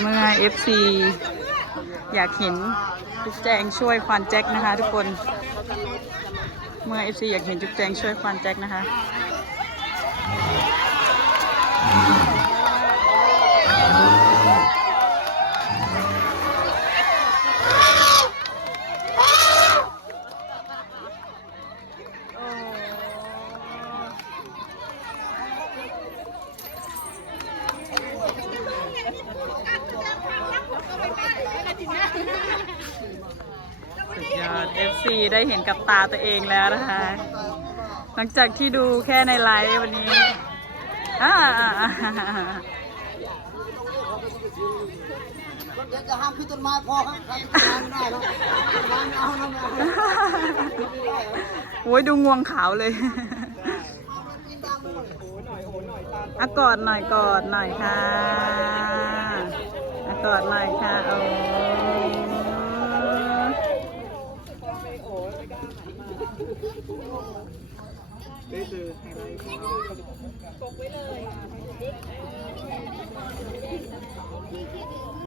เมื่อ FC อยากเห็นจุ๊บแจงช่วยควานแจ็คนะคะ ทุกคน เมื่อ FC อยากเห็นจุ๊บแจงช่วยควานแจ็คนะคะ สุดยอด FC ได้เห็นกับตาตัวเองแล้วนะคะ หลังจากที่ดูแค่ในไลฟ์วันนี้อ่าอยากจะห้ามขึ้นต้นไม้พอครับไม่ได้แล้วไม้ไม่เอานะไม่เอาโอ้ยดูงวงขาวเลยอะกอดหน่อยกอดหน่อยค่ะอะกอดหน่อยค่ะโอ้ นี่คือไฮไลท์ ตกไว้เลย